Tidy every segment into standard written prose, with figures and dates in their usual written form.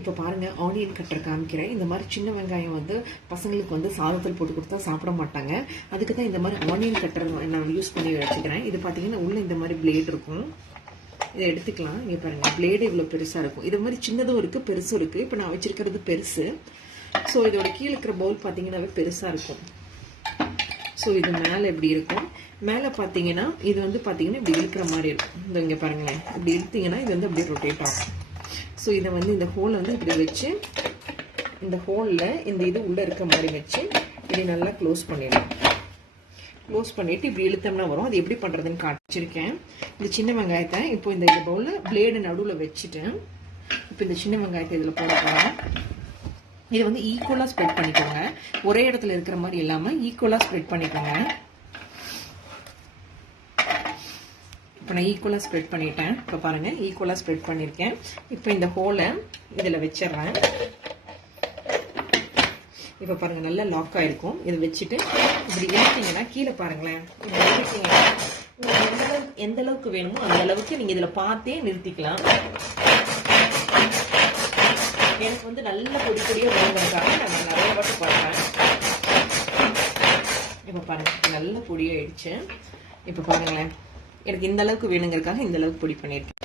இப்போ பாருங்க onion cutter காமிக்கிறேன். இந்த மாதிரி சின்ன வெங்காயம் வந்து பசங்களுக்கு வந்து சாதத்தில் போட்டு கொடுத்தா சாப்பிட மாட்டாங்க. அதுக்கு தான் இந்த மாதிரி ஆனியன் கட்டர் நான் யூஸ் பண்ணி வச்சுக்கிறேன். இது பார்த்தீங்கன்னா உள்ள இந்த மாதிரி பிளேட் இருக்கும். இதை எடுத்துக்கலாம். இங்கே பாருங்க பிளேடு இவ்வளோ பெருசாக இருக்கும். இது மாதிரி சின்னதும் இருக்குது பெருசும் இருக்குது. இப்போ நான் வச்சிருக்கிறது பெருசு. ஸோ இதோட கீழே இருக்கிற பவுல் பார்த்தீங்கன்னாவே பெருசாக இருக்கும். ஸோ இது மேலே எப்படி இருக்கும், மேலே பார்த்தீங்கன்னா இது வந்து பார்த்தீங்கன்னா இப்படி இழுக்கிற மாதிரி இருக்கும். இந்த இங்கே பாருங்களேன், இப்படி இழுத்தீங்கன்னா இது வந்து அப்படியே ரொட்டேட் ஆகும். ஸோ இதை வந்து இந்த ஹோல் வந்து இப்படி வச்சு இந்த ஹோலில் இந்த இது உள்ளே இருக்க மாதிரி வச்சு இப்படி நல்லா க்ளோஸ் பண்ணிடலாம். க்ளோஸ் பண்ணிவிட்டு இப்படி இழுத்தோம்னா வரும். அது எப்படி பண்ணுறதுன்னு காட்டிச்சிருக்கேன். இந்த சின்ன வெங்காயத்தை இப்போ இந்த பவுலில் பிளேடு நடுவில் வச்சுட்டேன். இப்போ இந்த சின்ன வெங்காயத்தை இதில் போட போகிறேன். இதை வந்து ஈக்குவலாக ஸ்ப்ரெட் பண்ணிக்கோங்க. ஒரே இடத்துல இருக்கிற மாதிரி இல்லாமல் ஈக்குவலாக ஸ்ப்ரெட் பண்ணிக்கோங்க. இப்போ நான் ஈக்குவலாக ஸ்ப்ரெட் பண்ணிட்டேன். இப்போ பாருங்கள் ஈக்குவலாக ஸ்ப்ரெட் பண்ணியிருக்கேன். இப்போ இந்த ஹோலை இதில் வச்சிடுறேன். இப்போ பாருங்கள் நல்லா லாக் ஆகிருக்கும். இதை வச்சுட்டு இப்படி இழுத்தீங்கன்னா கீழே பாருங்களேன், இப்படி இழுத்தீங்கன்னா உங்களுக்கு எந்த அளவுக்கு வேணுமோ அந்த அளவுக்கு நீங்கள் இதில் பார்த்தே நிறுத்திக்கலாம். எனக்கு வந்து நல்ல பொடி பொடியாக வேணுங்கிறதுக்காக நான் நிறைய வாட்டி பண்ணுறேன். இப்போ பாருங்கள் நல்ல பொடியாகிடுச்சு. இப்போ பாருங்களேன், எனக்கு இந்த அளவுக்கு வேணுங்கிறதுக்காக இந்த அளவுக்கு பொடி பண்ணியிருக்கேன்.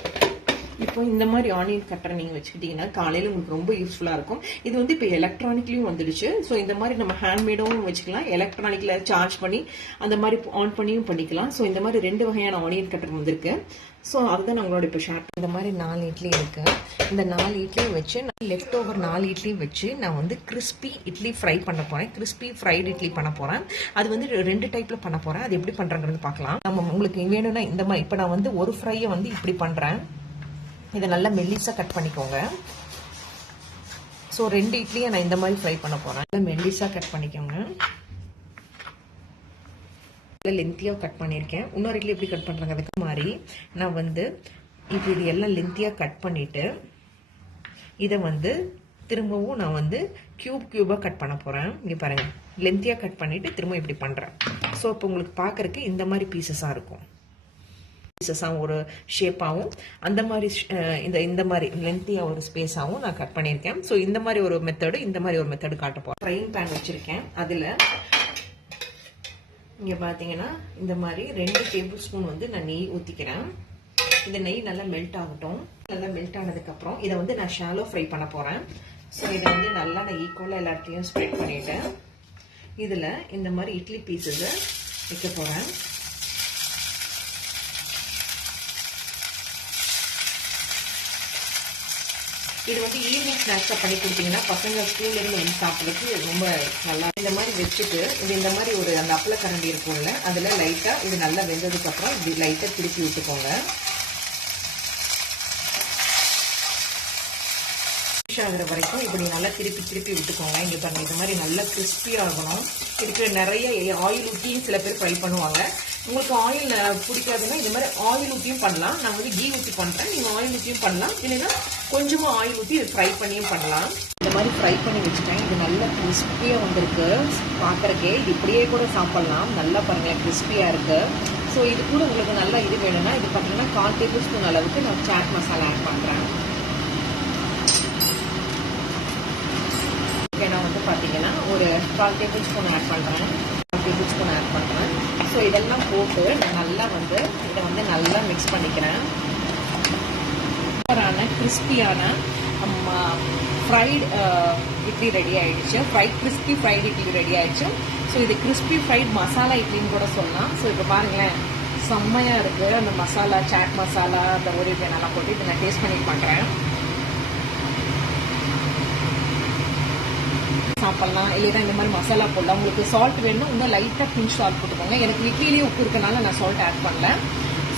இப்போ இந்த மாதிரி ஆனியன் கட்டரை நீங்கள் வச்சுக்கிட்டீங்கன்னா காலையில் உங்களுக்கு ரொம்ப யூஸ்ஃபுல்லாக இருக்கும். இது வந்து இப்போ எலக்ட்ரானிக்லையும் வந்துடுச்சு. ஸோ இந்த மாதிரி நம்ம ஹேண்ட்மேடும் வச்சுக்கலாம், எலக்ட்ரானிக்கில் சார்ஜ் பண்ணி அந்த மாதிரி ஆன் பண்ணியும் பண்ணிக்கலாம். ஸோ இந்த மாதிரி 2 வகையான ஆனியன் கட்டர் வந்திருக்கு. ஸோ அதுதான் நம்மளோட இப்போ ஷேர். இந்த மாதிரி 4 இட்லி இருக்குது. இந்த 4 இட்லியும் வச்சு லெஃப்ட் ஓவர் 4 இட்லியும் வச்சு நான் வந்து கிறிஸ்பி இட்லி ஃப்ரை பண்ண போகிறேன். கிறிஸ்பி ஃப்ரைடு இட்லி பண்ண போகிறேன். அது வந்து 2 டைப்பில் பண்ண போகிறேன். அது எப்படி பண்ணுறங்கிறது பார்க்கலாம். நம்ம உங்களுக்கு வேணும்னா இந்த மாதிரி இப்போ நான் வந்து ஒரு ஃப்ரையை வந்து இப்படி பண்ணுறேன். இதை நல்லா மெல்லிஸாக கட் பண்ணிக்கோங்க. ஸோ 2 இட்லியை நான் இந்த மாதிரி ஃப்ரை பண்ண போகிறேன். மெல்லிஸாக கட் பண்ணிக்கோங்க. லென்த்தியாக கட் பண்ணியிருக்கேன். இன்னொரு இட்லி எப்படி கட் பண்ணுறாங்க அதுக்கு மாதிரி நான் வந்து இப்போ இது எல்லாம் லென்த்தியாக கட் பண்ணிவிட்டு இதை வந்து திரும்பவும் நான் வந்து க்யூபாக கட் பண்ண போகிறேன். இங்கே பாருங்கள், லென்த்தியாக கட் பண்ணிவிட்டு திரும்ப இப்படி பண்ணுறேன். ஸோ இப்போ உங்களுக்கு பார்க்குறக்கு இந்த மாதிரி பீசஸாக இருக்கும். பீசஸாகவும் ஒரு ஷேப்பாகவும் அந்த மாதிரி இந்த மாதிரி லென்த்தியாக ஒரு ஸ்பேஸாகவும் நான் கட் பண்ணியிருக்கேன். ஸோ இந்த மாதிரி ஒரு மெத்தடு, இந்த மாதிரி ஒரு மெத்தடு காட்ட போகிறேன். ஃப்ரைங் பேன் வச்சுருக்கேன். அதில் இங்கே பார்த்தீங்கன்னா இந்த மாதிரி 2 டேபிள் ஸ்பூன் வந்து நான் நெய் ஊற்றிக்கிறேன். இந்த நெய் நல்லா மெல்ட் ஆகட்டும். நல்லா மெல்ட் ஆனதுக்கப்புறம் இதை வந்து நான் ஷாலோ ஃப்ரை பண்ண போகிறேன். ஸோ இதை வந்து நல்லா நான் ஈக்குவலாக எல்லாத்தையும் ஸ்ப்ரெட் பண்ணிவிட்டேன். இதில் இந்த மாதிரி இட்லி பீஸஸை வைக்க போகிறேன். இது வந்து ஈவினிங் ஸ்நாக்ஸாக பண்ணி கொடுத்தீங்கன்னா பசங்க ஸ்கூல்லேருந்து வந்து சாப்பிட்றதுக்கு ரொம்ப நல்லா. இந்த மாதிரி வச்சுட்டு இது இந்த மாதிரி ஒரு அந்த அப்பள கரண்டி இருக்கும்ல, அதில் லைட்டாக இது நல்லா வெந்ததுக்கப்புறம் இப்படி லைட்டாக திருப்பி விட்டுக்கோங்க. ஆகிற வரைக்கும் இப்படி நல்லா திருப்பி விட்டுக்கோங்க. இங்கே பாருங்க, இந்த மாதிரி நல்லா கிறிஸ்பியாக ஆகணும். இதுக்கு நிறைய ஆயில் ஊற்றியும் சில பேர் ஃப்ரை பண்ணுவாங்க. உங்களுக்கு ஆயில் பிடிக்காதுன்னா இந்த மாதிரி ஆயில் ஊற்றியும் பண்ணலாம். நான் வந்து கீ ஊற்றி பண்ணுறேன். நீங்கள் ஆயில் ஊற்றியும் பண்ணலாம், இல்லைன்னா கொஞ்சமாக ஆயில் ஊற்றி இது ஃப்ரை பண்ணியும் பண்ணலாம். இந்த மாதிரி ஃப்ரை பண்ணி வச்சுட்டேன். இது நல்லா கிறிஸ்பியாக வந்திருக்கு. பார்க்குறக்கே இது இப்படியே கூட சாப்பிட்லாம். நல்லா பாருங்களேன், கிறிஸ்பியாக இருக்குது. ஸோ இது கூட உங்களுக்கு நல்லா இது வேணும்னா இது பார்த்தீங்கன்னா 1/4 டேபிள் ஸ்பூன் அளவுக்கு நான் சாட் மசாலா ஆட் பண்ணுறேன். நான் வந்து பார்த்தீங்கன்னா ஒரு 1/4 டேபிள் ஸ்பூன் ஆட் பண்ணுறேன். 1/2 டேபிள் ஸ்பூன் ஆட் பண்ணுறேன். ஸோ இதெல்லாம் போட்டு நான் நல்லா வந்து இதை வந்து நல்லா மிக்ஸ் பண்ணிக்கிறேன். சூப்பரான கிறிஸ்பியான ஃப்ரைடு இட்லி ரெடி ஆகிடுச்சு. கிறிஸ்பி ஃப்ரைடு இட்லி ரெடி ஆகிடுச்சு. ஸோ இது கிறிஸ்பி ஃப்ரைட் மசாலா இட்லின்னு கூட சொல்லலாம். ஸோ இப்போ பாருங்களேன், செம்மையாக இருக்குது. அந்த மசாலா, சாட் மசாலா, அந்த ஒரு இதை நல்லா போட்டு இதை நான் டேஸ்ட் பண்ணி பண்ணுறேன். சாப்பிட்லாம், இல்லைன்னா இந்த மாதிரி மசாலா போடலாம். உங்களுக்கு சால்ட் வேணும்னா இன்னும் லைட்டாக பிஞ்ச் சால்ட் போட்டுக்கோங்க. எனக்கு இட்லிலேயே உப்பு இருக்கனால நான் சால்ட் ஆட் பண்ணல.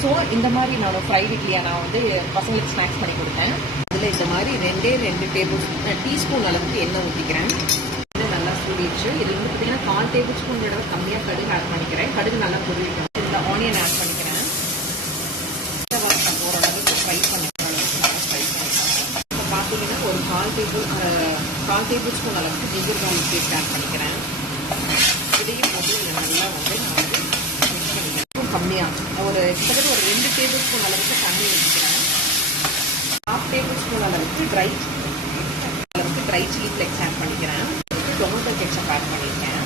ஸோ இந்த மாதிரி நான் ஃப்ரைட் இட்லியாக நான் வந்து பசங்களுக்கு ஸ்நாக்ஸ் பண்ணி கொடுத்தேன். அதில் இந்த மாதிரி 2 டீஸ்பூன் அளவுக்கு எண்ணெய் ஊற்றிக்கிறேன். இது நல்லா சூடிடுச்சு. இதில் வந்து பார்த்தீங்கன்னா 1/4 டேபிள் ஸ்பூன் விட கம்மியாக கடுகு ஆட் பண்ணிக்கிறேன். கடுகு நல்லா பொரிக்கணும். இதில் ஆனியன் ஆட் பண்ணிக்கிறேன். ஓரளவுக்கு ஃப்ரை பண்ணிக்கிறேன். பார்த்தீங்கன்னா ஒரு 1/4 டேபிள் ஸ்பூன் அளவுக்கு ஜிஞ்சர் கார்லிக் பேஸ்ட் ஆட் பண்ணிக்கிறேன். இதையும் போட்டு நல்லா வந்து நான் வந்து மிக்ஸ் பண்ணிக்கிறேன். கம்மியாக ஒரு கிட்டத்தட்ட ஒரு 2 டேபிள் ஸ்பூன் அளவுக்கு தண்ணி ஊற்றிக்கிறேன். 1/2 டேபிள் ஸ்பூன் அளவுக்கு dry dry chilli flakes add பண்ணிக்கிறேன். டொமேட்டோ கெச்சப் ஆட் பண்ணியிருக்கேன்.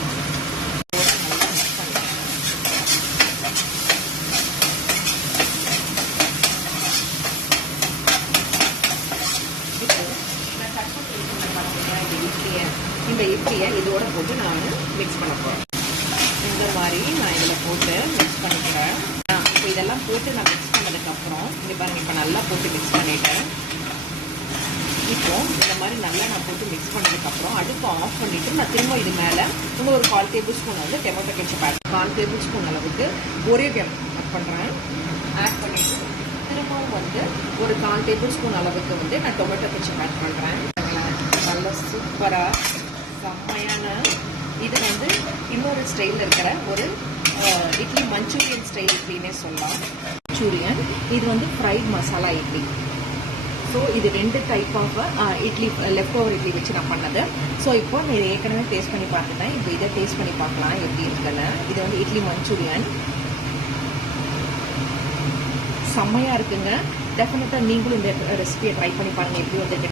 நல்லா மிக்ஸ் பண்ணிக்கிறேன். இப்போ நான் கட் பண்ணி பார்த்தீங்கன்னா இந்த இட்லியை இதோட போட்டு நான் மிக்ஸ் பண்ண போகிறேன். இந்த மாதிரி நான் இதில் போட்டு மிக்ஸ் பண்ணிக்கிறேன். இப்போ இதெல்லாம் போட்டு நான் மிக்ஸ் பண்ணதுக்கப்புறம் இங்கே பாருங்கள், இப்போ நல்லா போட்டு மிக்ஸ் பண்ணிட்டேன். இப்போ இந்த மாதிரி நல்லா நான் போட்டு மிக்ஸ் பண்ணதுக்கப்புறம் அடுப்பு ஆஃப் பண்ணிவிட்டு நான் திரும்ப இது மேலே இன்னும் ஒரு 1/4 டேபிள் ஸ்பூன் வந்து tomato ketchup add 1/4 tablespoon அளவுக்கு ஒரேகன் ஆட் பண்ணுறேன். ஆட் பண்ணிவிட்டு திரும்பவும் வந்து ஒரு 1/4 டேபிள் ஸ்பூன் அளவுக்கு வந்து நான் டொமேட்டோ கெச்சப் ஆட் பண்ணுறேன். நல்லா சூப்பராக செம்மையான இது வந்து இன்னொரு ஸ்டைலில் இருக்கிற ஒரு இட்லி மஞ்சூரியன் ஸ்டைல் இட்லினே சொல்லலாம். மஞ்சூரியன் இது வந்து ஃப்ரைட் மசாலா இட்லி. ஸோ இது 2 type of idli left over idli வச்சு நான் பண்ணது. ஸோ இப்போ நான் இதை ஏற்கனவே டேஸ்ட் பண்ணி பார்த்துட்டேன். இப்போ இதை டேஸ்ட் பண்ணி பார்க்கலாம் எப்படி இருக்குன்னு. இது வந்து இட்லி மஞ்சூரியன் செம்மையாக இருக்குங்க. டெஃபினட்டாக நீங்களும் இந்த ரெசிபியை ட்ரை பண்ணி பாருங்கள் எப்படி வந்து